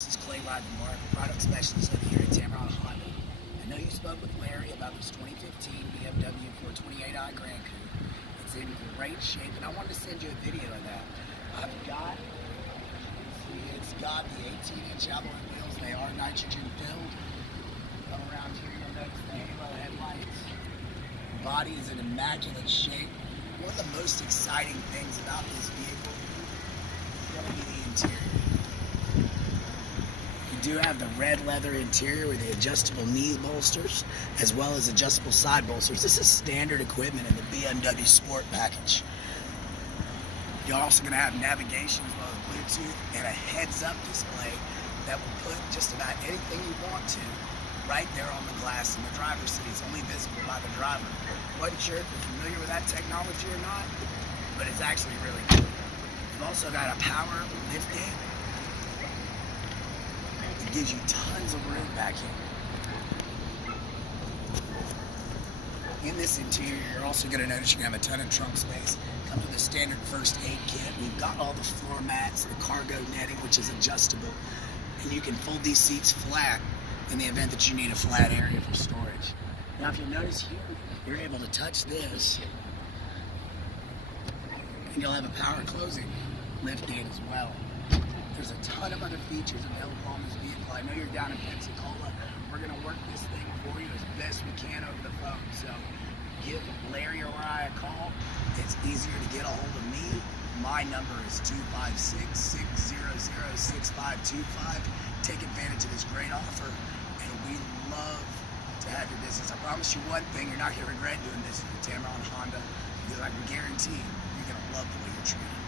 This is Clay Rivenbark, product specialist over here at Tameron Honda. I know you spoke with Larry about this 2015 BMW 428i GranCoup. It's in great shape, and I wanted to send you a video of that. It's got the 18-inch alloy wheels. They are nitrogen filled. Come around here, you'll notice the halo headlights. The body is in immaculate shape. One of the most exciting things about this vehicle is going to be the interior. You do have the red leather interior with the adjustable knee bolsters as well as adjustable side bolsters. This is standard equipment in the BMW Sport package. You're also going to have navigation as well as Bluetooth and a heads-up display that will put just about anything you want to right there on the glass in the driver's seat. It's only visible by the driver. Wasn't sure if you're familiar with that technology or not, but it's actually really cool. You've also got a power lift gate. It gives you tons of room back here. In this interior, you're also going to notice you have a ton of trunk space. Comes with a standard first aid kit. We've got all the floor mats, the cargo netting, which is adjustable, and you can fold these seats flat in the event that you need a flat area for storage. Now, if you notice here, you're able to touch this, and you'll have a power closing lift gate as well. There's a ton of other features available on this vehicle. I know you're down in Pensacola. We're going to work this thing for you as best we can over the phone. So give Larry or I a call. It's easier to get a hold of me. My number is 256-600-6525. Take advantage of this great offer, and we love to have your business. I promise you one thing, you're not going to regret doing business with Tameron Honda, because I can guarantee you're going to love the way you're treated.